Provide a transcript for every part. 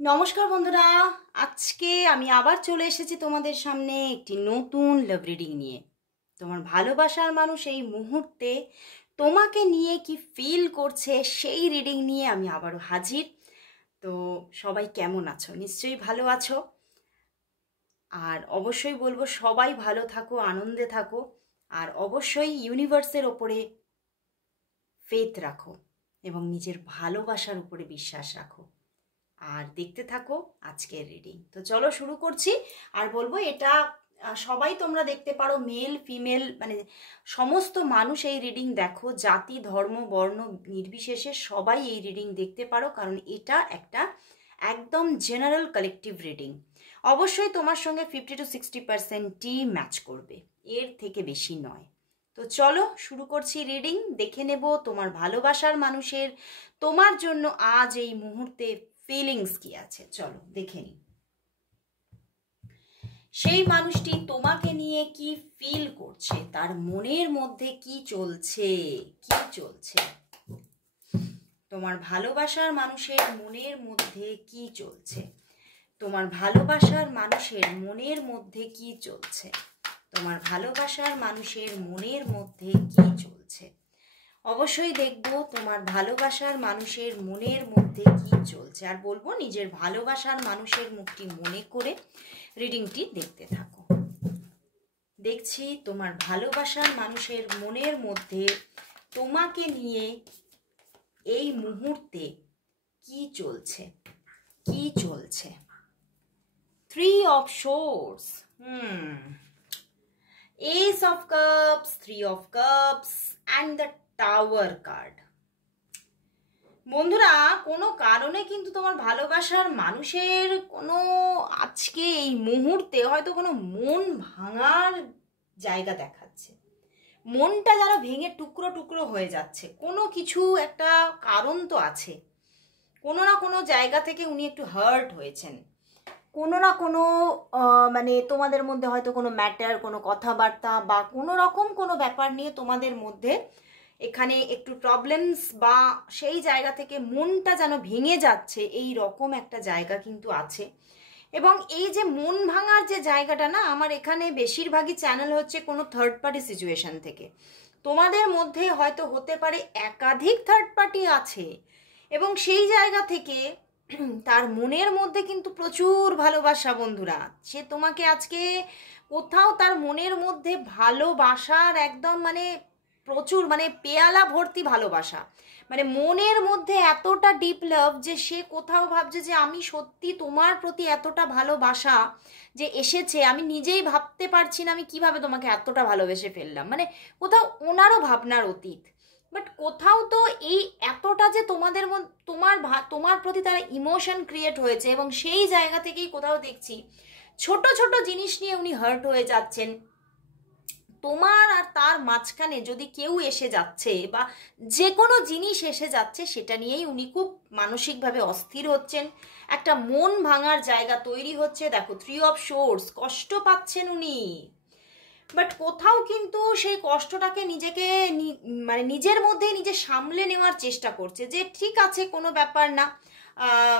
নমস্কার বন্ধুরা, আজকে আমি আবার চলে এসেছি তোমাদের সামনে একটি নতুন লাভ রিডিং নিয়ে। তোমার ভালোবাসার মানুষ এই মুহূর্তে তোমাকে নিয়ে কি ফিল করছে সেই রিডিং নিয়ে আমি আবারও হাজির। তো সবাই কেমন আছো? নিশ্চয়ই ভালো আছো। আর অবশ্যই বলবো সবাই ভালো থাকো, আনন্দে থাকো, আর অবশ্যই ইউনিভার্সের ওপরে ফেথ রাখো এবং নিজের ভালোবাসার উপরে বিশ্বাস রাখো। আর দেখতে থাকো আজকের রিডিং। তো চলো শুরু করছি। আর বলবো এটা সবাই তোমরা দেখতে পারো, মেল ফিমেল মানে সমস্ত মানুষ এই রিডিং দেখো, জাতি ধর্ম বর্ণ নির্বিশেষে সবাই এই রিডিং দেখতে পারো, কারণ এটা একটা একদম জেনারেল কালেকটিভ রিডিং। অবশ্যই তোমার সঙ্গে 50-60%ই ম্যাচ করবে, এর থেকে বেশি নয়। তো চলো শুরু করছি রিডিং। দেখে নেব তোমার ভালোবাসার মানুষের তোমার জন্য আজ এই মুহূর্তে ফিলিংস কি আছে। চলো দেখে নিই সেই মানুষটি তোমাকে নিয়ে কি ফিল করছে, তার মনের মধ্যে কি চলছে। তোমার ভালোবাসার মানুষের মনের মধ্যে কি চলছে, তোমার ভালোবাসার মানুষের মনের মধ্যে কি চলছে, তোমার ভালোবাসার মানুষের মনের মধ্যে কি চলছে। অবশ্যই দেখবো তোমার ভালোবাসার মানুষের মনের মধ্যে কি চলছে, আর বলবো নিজের ভালোবাসার মানুষের মুখটি মনে করে রিডিংটি দেখতে থাকো। দেখছি তোমার ভালোবাসার মানুষের মনের মধ্যে তোমাকে নিয়ে এই মুহূর্তে কি চলছে। 3 of Swords, Ace of Cups, 3 of Cups and the Tower card. বন্ধুরা, কোনো কারণে কিন্তু তোমার ভালোবাসার মানুষের কোনো আজকে এই মুহূর্তে হয়তো কোনো মন ভাঙার জায়গা দেখাচ্ছে। মনটা যেন ভেঙে টুকরো টুকরো হয়ে যাচ্ছে। কোনো কিছু একটা কারণ তো আছে, কোনো না কোনো জায়গা থেকে উনি একটু হার্ট হয়েছেন। কোনো না কোনো মানে তোমাদের মধ্যে হয়তো কোনো ম্যাটার, কোনো কথাবার্তা বা কোনো রকম কোনো ব্যাপার নিয়ে তোমাদের মধ্যে এখানে একটু প্রবলেমস, বা সেই জায়গা থেকে মনটা যেন ভেঙে যাচ্ছে, এই রকম একটা জায়গা কিন্তু আছে। এবং এই যে মন ভাঙার যে জায়গাটা না, আমার এখানে বেশিরভাগই চ্যানেল হচ্ছে কোনো থার্ড পার্টি সিচুয়েশন থেকে। তোমাদের মধ্যে হয়তো হতে পারে একাধিক থার্ড পার্টি আছে, এবং সেই জায়গা থেকে তার মনের মধ্যে কিন্তু প্রচুর ভালোবাসা। বন্ধুরা, সে তোমাকে আজকে কোথাও তার মনের মধ্যে ভালোবাসার একদম মানে প্রচুর মানে পেয়ালা ভর্তি ভালোবাসা, মানে মনের মধ্যে এতটা ডিপ লাভ যে সে কোথাও ভাবছে যে আমি সত্যি তোমার প্রতি এতটা ভালোবাসা যে এসেছে, আমি নিজেই ভাবতে পারছি না আমি কিভাবে তোমাকে এতটা ভালোবেসে ফেললাম। মানে কোথাও ওনারও ভাবনার অতীত, বাট কোথাও তো এই এতটা যে তোমাদের তোমার প্রতি তারা ইমোশন ক্রিয়েট হয়েছে, এবং সেই জায়গা থেকেই কোথাও দেখছি ছোট ছোট জিনিস নিয়ে উনি হার্ট হয়ে যাচ্ছেন। তোমার আর তার মাঝখানে যদি কেউ এসে যাচ্ছে বা যে কোনো জিনিস এসে যাচ্ছে, সেটা নিয়েই উনি খুব মানসিকভাবে অস্থির হচ্ছেন। একটা মন ভাঙার জায়গা তৈরি হচ্ছে। দেখো 3 of Swords, কষ্ট পাচ্ছেন উনি, বাট কোথাও কিন্তু সেই কষ্টটাকে নিজেকে মানে নিজের মধ্যেই নিজে সামলে নেওয়ার চেষ্টা করছে যে ঠিক আছে, কোনো ব্যাপার না,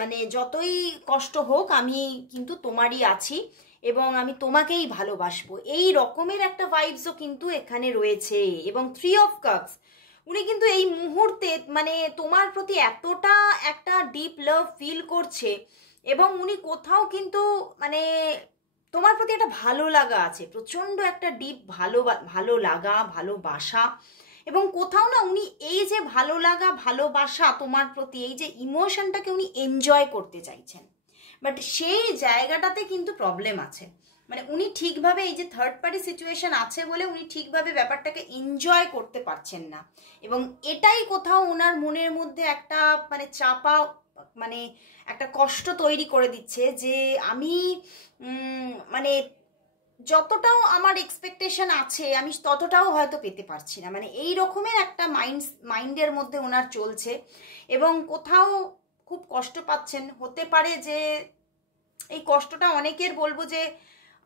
মানে যতই কষ্ট হোক আমি কিন্তু তোমারই আছি এবং আমি তোমাকেই ভালোবাসবো, এই রকমের একটা ভাইবসও কিন্তু এখানে রয়েছে। এবং 3 of Cups, উনি কিন্তু এই মুহূর্তে মানে তোমার প্রতি এতটা একটা ডিপ লাভ ফিল করছে, এবং উনি কোথাও কিন্তু মানে তোমার প্রতি একটা ভালো লাগা আছে, প্রচণ্ড একটা ডিপ ভালো লাগা, ভালোবাসা। এবং কোথাও না উনি এই যে ভালো লাগা ভালোবাসা তোমার প্রতি, এই যে ইমোশনটাকে উনি এনজয় করতে চাইছেন, বাট সেই জায়গাটাতে কিন্তু প্রবলেম আছে। মানে উনি ঠিকভাবে এই যে থার্ড পার্টি সিচুয়েশন আছে বলে উনি ঠিকভাবে ব্যাপারটাকে এনজয় করতে পারছেন না, এবং এটাই কোথাও ওনার মনের মধ্যে একটা মানে চাপা মানে একটা কষ্ট তৈরি করে দিচ্ছে যে আমি মানে যতটাও আমার এক্সপেকটেশন আছে আমি ততটাও হয়তো পেতে পারছি না, মানে এই রকমের একটা মাইন্ডের মধ্যে ওনার চলছে, এবং কোথাও খুব কষ্ট পাচ্ছেন। হতে পারে যে এই কষ্টটা অনেকের বলবো যে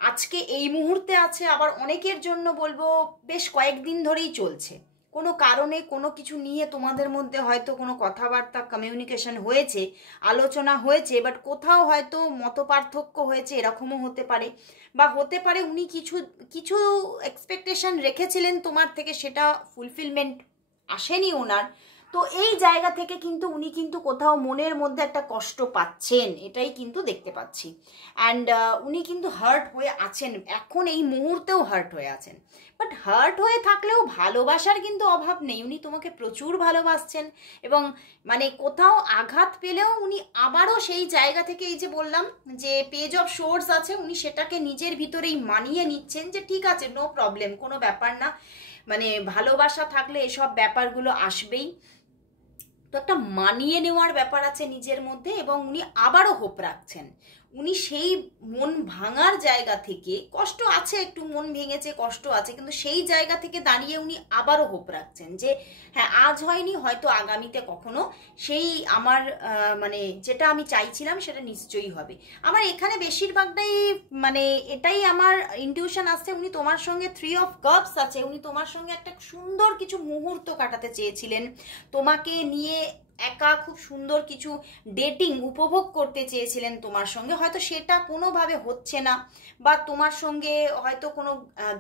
আজকে এই মুহূর্তে আছে, আবার অনেকের জন্য বলবো বেশ কয়েকদিন ধরেই চলছে। কোনো কারণে কোনো কিছু নিয়ে তোমাদের মধ্যে হয়তো কোনো কথাবার্তা কমিউনিকেশন হয়েছে, আলোচনা হয়েছে, বাট কোথাও হয়তো মতপার্থক্য হয়েছে, এরকমও হতে পারে। বা হতে পারে উনি কিছু কিছু এক্সপেকটেশন রেখেছিলেন তোমার থেকে, সেটা ফুলফিলমেন্ট আসেনি ওনার। তো এই জায়গা থেকে কিন্তু উনি কিন্তু কোথাও মনের মধ্যে একটা কষ্ট পাচ্ছেন, এটাই কিন্তু দেখতে পাচ্ছি। অ্যান্ড উনি কিন্তু হার্ট হয়ে আছেন, এখন এই মুহূর্তেও হার্ট হয়ে আছেন। বাট হার্ট হয়ে থাকলেও ভালোবাসার কিন্তু অভাব নেই, উনি তোমাকে প্রচুর ভালোবাসছেন। এবং মানে কোথাও আঘাত পেলেও উনি আবারও সেই জায়গা থেকে, এই যে বললাম যে পেজ অফ সোর্স আছে, উনি সেটাকে নিজের ভিতরেই মানিয়ে নিচ্ছেন যে ঠিক আছে, নো প্রবলেম, কোনো ব্যাপার না। মানে ভালোবাসা থাকলে এসব ব্যাপারগুলো আসবেই। তো একটা মানিয়ে নেওয়ার ব্যাপার আছে নিজের মধ্যে, এবং উনি আবারও হোপ রাখছেন। উনি সেই মন ভাঙার জায়গা থেকে, কষ্ট আছে, একটু মন ভেঙেছে, কষ্ট আছে, কিন্তু সেই জায়গা থেকে দাঁড়িয়ে উনি আবারও হোপ রাখছেন যে হ্যাঁ, আজ হয়নি, হয়তো আগামীতে কখনো সেই আমার মানে যেটা আমি চাইছিলাম সেটা নিশ্চয়ই হবে। আমার এখানে বেশিরভাগটাই মানে এটাই আমার ইনটিউশন আসছে, উনি তোমার সঙ্গে 3 অফ কাপস আছে, উনি তোমার সঙ্গে একটা সুন্দর কিছু মুহূর্ত কাটাতে চেয়েছিলেন, তোমাকে নিয়ে একা খুব সুন্দর কিছু ডেটিং উপভোগ করতে চেয়েছিলেন তোমার সঙ্গে, হয়তো সেটা কোনোভাবে হচ্ছে না। বা তোমার সঙ্গে হয়তো কোনো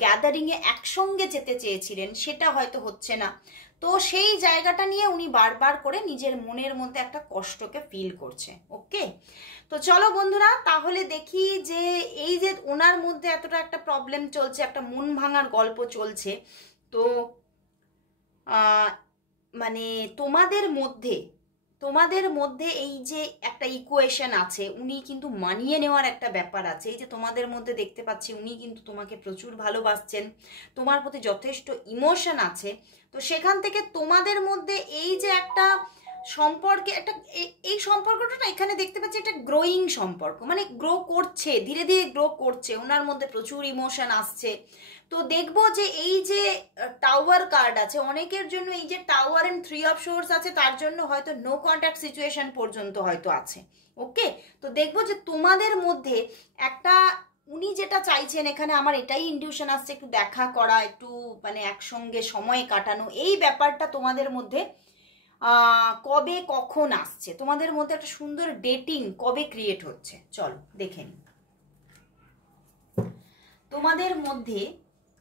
গ্যাদারিংয়ে একসঙ্গে যেতে চেয়েছিলেন, সেটা হয়তো হচ্ছে না। তো সেই জায়গাটা নিয়ে উনি বারবার করে নিজের মনের মধ্যে একটা কষ্টকে ফিল করছে। ওকে, তো চলো বন্ধুরা, তাহলে দেখি যে এই যে ওনার মধ্যে এতটা একটা প্রবলেম চলছে, একটা মন ভাঙার গল্প চলছে, তো মানে তোমাদের মধ্যে এই যে একটা ইকুয়েশন আছে, উনি কিন্তু মানিয়ে নেওয়ার একটা ব্যাপার আছে। এই যে তোমাদের মধ্যে দেখতে পাচ্ছি উনি কিন্তু তোমাকে প্রচুর ভালোবাসছেন, তোমার প্রতি যথেষ্ট ইমোশন আছে। তো সেখান থেকে তোমাদের মধ্যে এই যে একটা সম্পর্কে একটা এই সম্পর্কটা না, এখানে দেখতে পাচ্ছি একটা গ্রোয়িং সম্পর্ক, মানে গ্রো করছে, ধীরে ধীরে গ্রো করছে, ওনার মধ্যে প্রচুর ইমোশন আসছে। তো দেখবো যে এই যে টাওয়ার কার্ড আছে, অনেকের জন্য এই যে টাওয়ার এন্ড 3 অফ সোর্স আছে, তার জন্য হয়তো নো কন্ট্যাক্ট সিচুয়েশন পর্যন্ত হয়তো আছে। ওকে, তো দেখবো যে তোমাদের মধ্যে একটা, উনি যেটা চাইছেন এখানে, আমার এটাই ইনটিউশন আসছে, একটু দেখা করা, একটু মানে একসঙ্গে সময় কাটানো, এই ব্যাপারটা তোমাদের মধ্যে কবে কখন আসছে, তোমাদের মধ্যে একটা সুন্দর ডেটিং কবে ক্রিয়েট হচ্ছে, চলো দেখে নিই। তোমাদের মধ্যে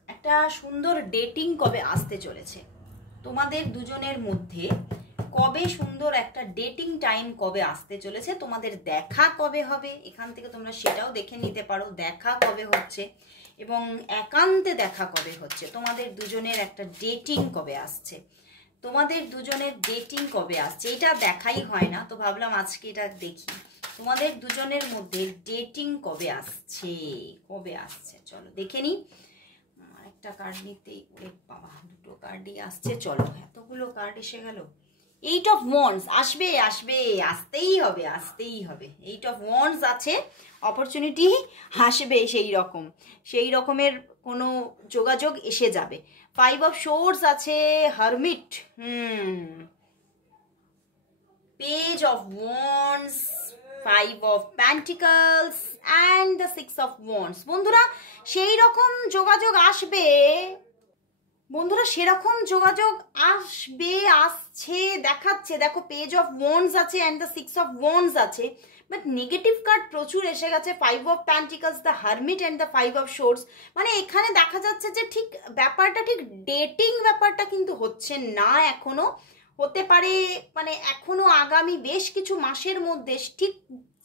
একটা সুন্দর ডেটিং কবে আসতে চলেছে, তোমাদের দুজনের মধ্যে কবে সুন্দর একটা ডেটিং টাইম কবে আসতে চলেছে, তোমাদের দেখা কবে হবে, এখান থেকে তোমরা সেটাও দেখে নিতে পারো, দেখা কবে হচ্ছে এবং একান্তে দেখা কবে হচ্ছে, তোমাদের দুজনের একটা ডেটিং কবে আসছে, তোমাদের দুজনের ডেটিং কবে আসছে, এটা দেখাই হয় না, তো ভাবলাম আজকে এটা দেখি তোমাদের দুজনের মধ্যে ডেটিং কবে আসছে, কবে আসছে, চলো দেখে নি। একটা কার্ড নিতেই, বাবা দুটো কার্ডই আসছে, চলো এতগুলো কার্ড এসে গেল। 8 অফ ওয়ান্ডস আসবে, আসতেই হবে, 8 অফ ওয়ান্ডস আছে, অপরচুনিটি আসবে, সেই রকমের কোনো যোগাযোগ এসে যাবে। 5 অফ সোর্স আছে, hermit, page of wands, 5 of pentacles and the 6 of wands. বন্ধুরা সেই রকম যোগাযোগ আসবে, বন্ধুরা সেরকম যোগাযোগ আসবে, আসছে, দেখাচ্ছে, দেখো পেজ অফ ওয়ান্ডস আছে অ্যান্ড দ্য 6 অফ ওয়ান্ডস আছে, বাট নেগেটিভ কার্ড প্রচুর এসে গেছে, 5 of pentacles, the hermit and the 5 of swords. মানে এখানে দেখা যাচ্ছে যে ঠিক ব্যাপারটা, ঠিক ডেটিং ব্যাপারটা কিন্তু হচ্ছে না এখনো, হতে পারে মানে এখনো আগামী বেশ কিছু মাসের মধ্যে ঠিক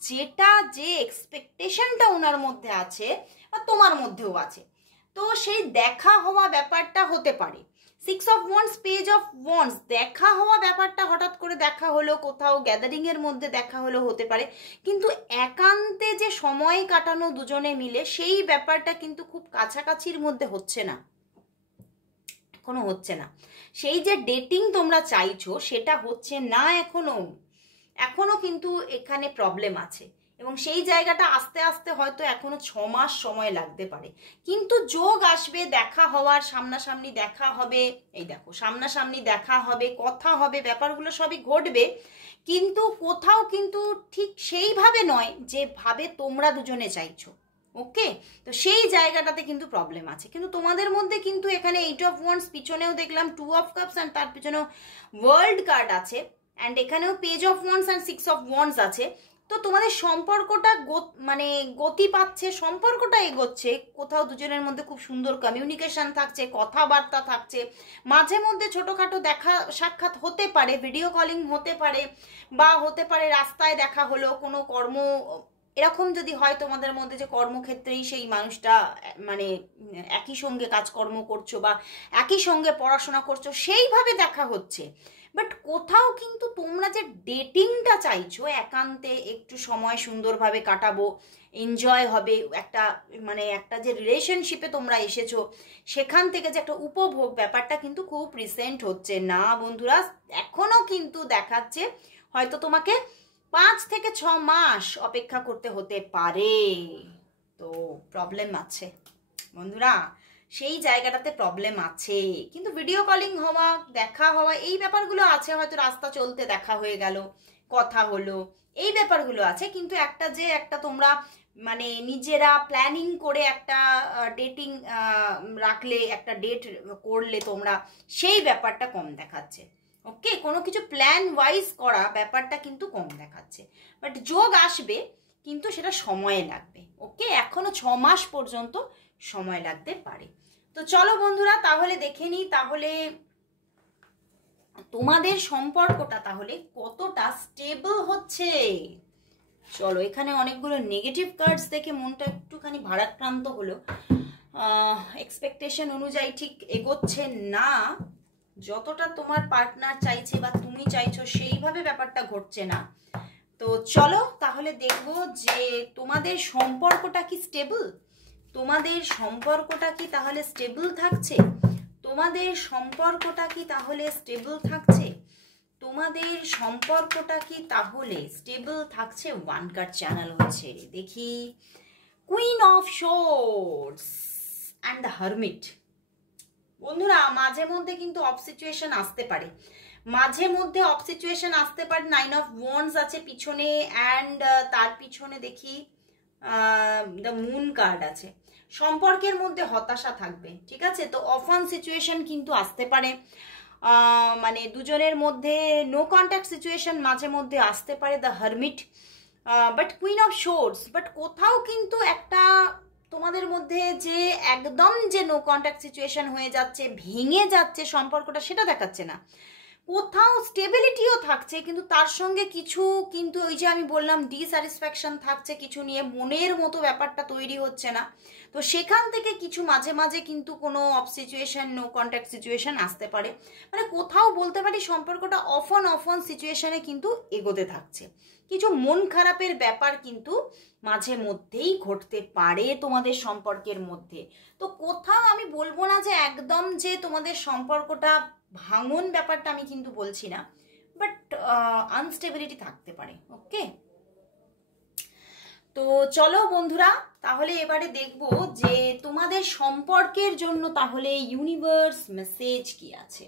যেটা যে এক্সপেকটেশনটা ওনার মধ্যে আছে বা তোমার মধ্যেও আছে, তো সেই দেখা হওয়া ব্যাপারটা হতে পারে। 6 of wands, page of wands, দেখা হওয়া ব্যাপারটা হঠাৎ করে দেখা হলো, কোথাও গ্যাদারিং এর মধ্যে দেখা হলো হতে পারে, কিন্তু একান্তে যে সময় কাটানো দুজনে মিলে, সেই ব্যাপারটা কিন্তু খুব কাছাকাছির মধ্যে হচ্ছে না, এখনো হচ্ছে না। সেই যে ডেটিং তোমরা চাইছো সেটা হচ্ছে না এখনো কিন্তু এখানে প্রবলেম আছে, এবং সেই জায়গাটা আস্তে আস্তে হয়তো এখনো 6 মাস সময় লাগতে পারে, কিন্তু যোগ আসবে, দেখা হওয়ার, সামনাসামনি দেখা হবে, এই দেখো সামনাসামনি দেখা হবে, কথা হবে, ব্যাপারগুলো সবই ঘটবে, কিন্তু কোথাও কিন্তু ঠিক সেইভাবে নয় যেভাবে তোমরা দুজনে চাইছো। ওকে, তো সেই জায়গাটাতে কিন্তু প্রবলেম আছে। কিন্তু তোমাদের মধ্যে কিন্তু এখানে 8 অফ ওয়ান্ডস, পিছনেও দেখলাম 2 অফ কাপস অ্যান্ড তার পিছনেও ওয়ার্ল্ড কার্ড আছে, অ্যান্ড এখানেও page of wands and 6 of wands আছে। তো তোমাদের সম্পর্কটা মানে গতি পাচ্ছে, সম্পর্কটা এগোচ্ছে, কোথাও দুজনের মধ্যে খুব সুন্দর কমিউনিকেশন থাকছে, কথাবার্তা থাকছে, মাঝে মধ্যে ছোটোখাটো দেখা সাক্ষাৎ হতে পারে, ভিডিও কলিং হতে পারে, বা হতে পারে রাস্তায় দেখা হলো, কোনো কর্ম এরকম যদি হয় তোমাদের মধ্যে যে কর্মক্ষেত্রেই সেই মানুষটা মানে একই সঙ্গে কাজকর্ম করছো বা একই সঙ্গে পড়াশোনা করছো, সেইভাবে দেখা হচ্ছে। বাট কোথাও কিন্তু তোমরা যে ডেটিংটা চাইছো, একান্তে একটু সময় সুন্দরভাবে কাটাবো, এনজয় হবে, একটা মানে একটা যে রিলেশনশিপে তোমরা এসেছো সেখান থেকে যে একটা উপভোগ, ব্যাপারটা কিন্তু খুব রিসেন্ট হচ্ছে না বন্ধুরা। এখনো কিন্তু দেখাচ্ছে হয়তো তোমাকে 5 থেকে 6 মাস অপেক্ষা করতে হতে পারে। তো প্রবলেম আছে বন্ধুরা, সেই জায়গাটাতে প্রবলেম আছে। কিন্তু ভিডিও কলিং হওয়া, দেখা হওয়া, এই ব্যাপারগুলো আছে, হয়তো রাস্তা চলতে দেখা হয়ে গেল, কথা হলো, এই ব্যাপারগুলো আছে। কিন্তু একটা যে একটা তোমরা মানে নিজেরা প্ল্যানিং করে একটা ডেটিং রাখলে, একটা ডেট করলে তোমরা, সেই ব্যাপারটা কম দেখাচ্ছে। ওকে, কোনো কিছু প্ল্যান ওয়াইজ করা ব্যাপারটা কিন্তু কম দেখাচ্ছে। বাট যোগ আসবে, কিন্তু সেটা সময় লাগবে। ওকে, এখনো 6 মাস পর্যন্ত সময় লাগতে পারে। তো চলো বন্ধুরা, তাহলে দেখে নিই তাহলে তোমাদের সম্পর্কটা তাহলে কতটা স্টেবল হচ্ছে। চলো, এখানে অনেকগুলো নেগেটিভ কার্ডস দেখে মনটা একটুখানি ভারাক্রান্ত হলো। এক্সপেকটেশন অনুযায়ী ঠিক এগোচ্ছে না, যতটা তোমার পার্টনার চাইছে বা তুমি চাইছো সেইভাবে ব্যাপারটা ঘটছে না। তো চলো তাহলে দেখবো যে তোমাদের সম্পর্কটা কি স্টেবল, তোমাদের সম্পর্কটা কি তাহলে স্টেবল থাকছে, তোমাদের সম্পর্কটা কি তাহলে স্টেবল থাকছে, তোমাদের সম্পর্কটা কি তাহলে স্টেবল থাকছে। 1 কার্ড চ্যানেল হচ্ছে, দেখি queen of swords and the hermit. বন্ধুরা, মাঝে মধ্যে কিন্তু অফ সিচুয়েশন আসতে পারে, মাঝে মধ্যে অফ সিচুয়েশন আসতে পারে। 9 অফ ওয়ান্ডস আছে পিছনে, অ্যান্ড তার পিছনে দেখি দ্য মুন কার্ড আছে। সম্পর্কের মধ্যে হতাশা থাকবে, ঠিক আছে। তো অফ অন সিচুয়েশন কিন্তু আসতে পারে, মানে দুজনের মধ্যে নো কন্ট্যাক্ট সিচুয়েশন মাঝে মধ্যে আসতে পারে, the hermit. But queen of swords, but কোথাও কিন্তু একটা তোমাদের মধ্যে যে একদম যে নো কন্ট্যাক্ট সিচুয়েশন হয়ে যাচ্ছে, ভেঙে যাচ্ছে সম্পর্কটা, সেটা দেখাচ্ছে না। কোথাও স্টেবিলিটিও থাকছে, কিন্তু তার সঙ্গে কিছু কিন্তু ওই যে আমি বললাম ডিস্যাটিসফ্যাকশন থাকছে, কিছু নিয়ে মনের মতো ব্যাপারটা তৈরি হচ্ছে না। তো সেখান থেকে কিছু মাঝে মাঝে কিন্তু কোনো of situation, no contact situation আসতে পারে। মানে কোথাও বলতে পারি সম্পর্কটা অফ অন সিচুয়েশনে কিন্তু এগোতে থাকছে। কিছু মন খারাপের ব্যাপার কিন্তু মাঝে মধ্যেই ঘটতে পারে তোমাদের সম্পর্কের মধ্যে। তো কোথাও আমি বলবো না যে একদম যে তোমাদের সম্পর্কটা ভাঙন, ব্যাপারটা আমি কিন্তু বলছি না, বাট আনস্টেবিলিটি থাকতে পারে। ওকে, তো চলো বন্ধুরা, তাহলে এবারে দেখবো যে তোমাদের সম্পর্কের জন্য তাহলে ইউনিভার্স মেসেজ কি আছে,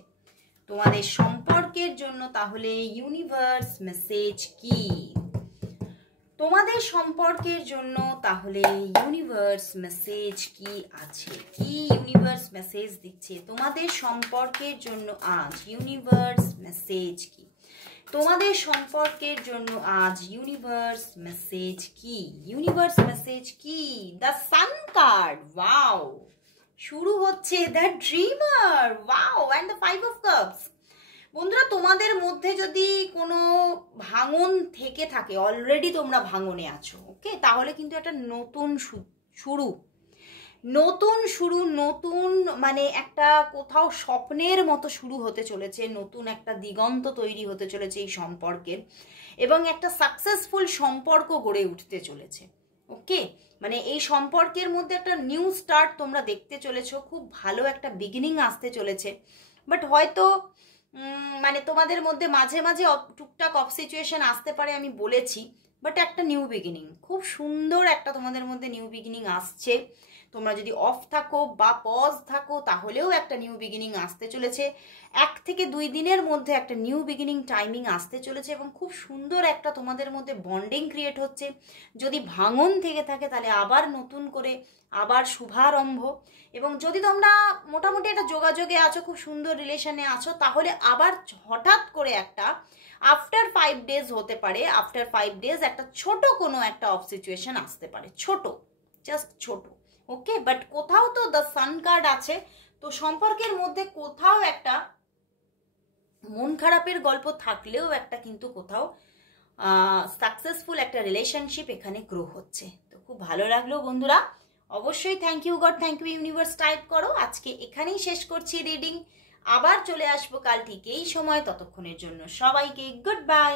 তোমাদের সম্পর্কের জন্য তাহলে ইউনিভার্স মেসেজ কি, তোমাদের সম্পর্কের জন্য তাহলে ইউনিভার্স মেসেজ কি আছে, কি ইউনিভার্স মেসেজ দিচ্ছে তোমাদের সম্পর্কের জন্য আজ, ইউনিভার্স মেসেজ কি, তোমাদের সম্পর্কের জন্য আজ ইউনিভার্স মেসেজ কি, ইউনিভার্স মেসেজ কি। দ্য সান কার্ড, ওয়াও, শুরু হচ্ছে the dreamer, wow, and the 5 of cups. বন্ধুরা, তোমাদের মধ্যে যদি কোনো ভাঙন থেকে থাকে, অলরেডি তোমরা ভাঙনে আছো, ওকে, তাহলে কিন্তু একটা নতুন শুরু, নতুন শুরু, নতুন মানে একটা কোথাও স্বপ্নের মতো শুরু হতে চলেছে, নতুন একটা দিগন্ত তৈরি হতে চলেছে এই সম্পর্কের, এবং একটা সাকসেসফুল সম্পর্ক গড়ে উঠতে চলেছে। ওকে, মানে এই সম্পর্কের মধ্যে একটা নিউ স্টার্ট তোমরা দেখতে চলেছো, খুব ভালো একটা বিগিনিং আসতে চলেছে। বাট হয়তো মানে তোমাদের মধ্যে মাঝে মাঝে টুকটাক অফ সিচুয়েশন আসতে পারে, আমি বলেছি, বাট একটা নিউ বিগিনিং, খুব সুন্দর একটা তোমাদের মধ্যে নিউ বিগিনিং আসছে। তোমরা যদি অফ থাকো বা পজ থাকো তাহলেও একটা নিউ বিগিনিং আসতে চলেছে। 1 থেকে 2 দিনের মধ্যে একটা নিউ বিগিনিং টাইমিং আসতে চলেছে এবং খুব সুন্দর একটা তোমাদের মধ্যে বন্ডিং ক্রিয়েট হচ্ছে। যদি ভাঙন থেকে থাকে তাহলে আবার নতুন করে আবার শুভারম্ভ। এবং যদি তোমরা মোটামুটি একটা যোগাযোগে আছো, খুব সুন্দর রিলেশনে আছো, তাহলে আবার হঠাৎ করে একটা আফটার 5 ডেজ হতে পারে, আফটার 5 ডেজ একটা ছোট কোনো একটা অফ সিচুয়েশন আসতে পারে, ছোট, জাস্ট ছোট। ওকে, বাট কোথাও তো দ্য সান কার্ড আছে, তো সম্পর্কের মধ্যে কোথাও একটা মন খারাপের গল্প থাকলেও একটা কিন্তু কোথাও সাকসেসফুল একটা রিলেশনশিপ এখানে গ্রো হচ্ছে। তো খুব ভালো লাগলো বন্ধুরা, অবশ্যই thank you God, thank you universe type করো। আজকে এখানেই শেষ করছি রিডিং, আবার চলে আসবো কাল ঠিক এই সময়। ততক্ষণের জন্য সবাইকে গুড বাই।